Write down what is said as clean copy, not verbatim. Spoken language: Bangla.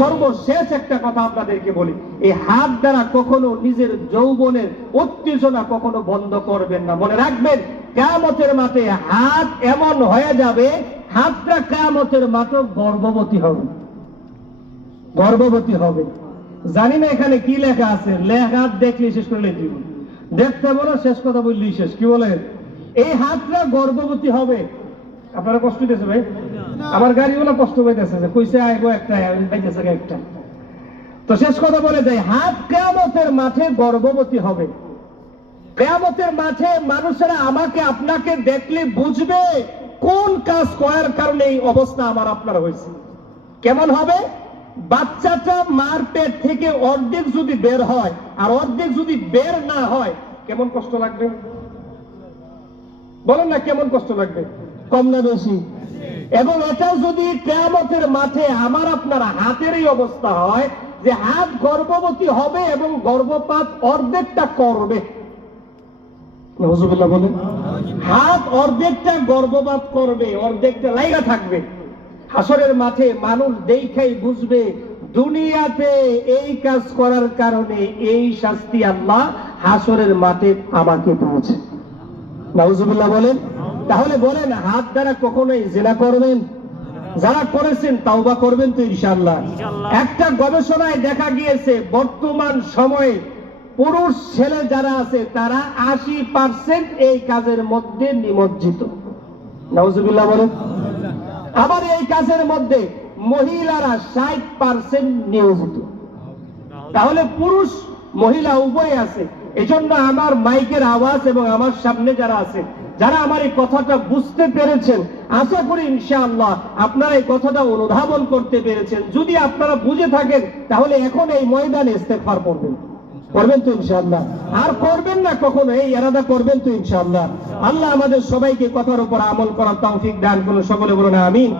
সর্বশেষ একটা কথা আপনাদেরকে বলি, এই হাত দ্বারা কখনো নিজের যৌবনের উত্তেজনা কখনো বন্ধ করবেন না। মনে রাখবেন, কিয়ামতের মাঠে হাত এমন হয়ে যাবে, হাতটা কিয়ামতের মাঠে গর্ভবতী হবে, গর্ভবতী হবে। জানি না এখানে কি লেখা আছে, লেখা দেখলে শেষ করে দিব, দেখতে বলো শেষ কথা বললি শেষ। কি বলে? এই হাতটা গর্ভবতী হবে। আপনারা কষ্ট দিতেছে ভাই? আমার গাড়িগুলো কষ্ট পাইতেছে, কইছে আইবো একটা, পাইতেছে একটা। তো শেষ কথা বলে যাই, হাত কিয়ামতের মাঠে গর্ভবতী হবে। কিয়ামতের মাঠে মানুষেরা আমাকে আপনাকে দেখলে বুঝবে কোন কাজ করার কারণে এই অবস্থা আমার আপনার হয়েছে। কেমন হবে? বাচ্চাটা মার পেট থেকে অর্ধেক যদি বের হয় আর অর্ধেক যদি বের না হয়, কেমন কষ্ট লাগবে? বলেন না, কেমন কষ্ট লাগবে? কম না বেশি? এবং এটাও যদি কিয়ামতের মাঠে আমার আপনার হাতের এই অবস্থা হয় যে হাত গর্ভবতী হবে এবং গর্ভপাত অর্ধেকটা করবে, নাউজুবিল্লাহ বলেন, হাত অর্ধেকটা গর্ভপাত করবে, অর্ধেকটা লাইগা থাকবে। হাসরের মাঠে মানুষ দেখাই বুঝবে দুনিয়াতে এই কাজ করার কারণে এই শাস্তি আল্লাহ হাসরের মাঠে আমাকে দিয়েছে। নাউজুবিল্লাহ বলেন। তাহলে বলেন, হাত দ্বারা কখনোই জিনা করবেন? যারা করেছেন তাওবা করবেন তো ইনশাআল্লাহ? একটা গবেষণায় দেখা গিয়েছে বর্তমান সময়ে পুরুষ ছেলে যারা আছে তারা 80% এই কাজের মধ্যে নিমজ্জিত। নাউজুবিল্লাহ বলেন। আবার এই কাজের মধ্যে মহিলারা 60% নিয়োজিত। তাহলে পুরুষ মহিলা উভয় আছে। এজন্য আমার মাইকের আওয়াজ এবং আমার সামনে যারা আছে, যারা আমার এই কথাটা বুঝতে পেরেছেন, আশা করি ইনশাআল্লাহ আপনারা এই কথাটা অনুধাবন করতে পেরেছেন। যদি আপনারা বুঝে থাকেন তাহলে এখন এই ময়দানে ইস্তেগফার করবেন, করবেন তো ইনশাআল্লাহ? আর করবেন না কখনো, এই ইরাদা করবেন তো ইনশাআল্লাহ? আল্লাহ আমাদের সবাইকে কথার উপর আমল করার তৌফিক দান করুন। সকলে বলুন আমিন।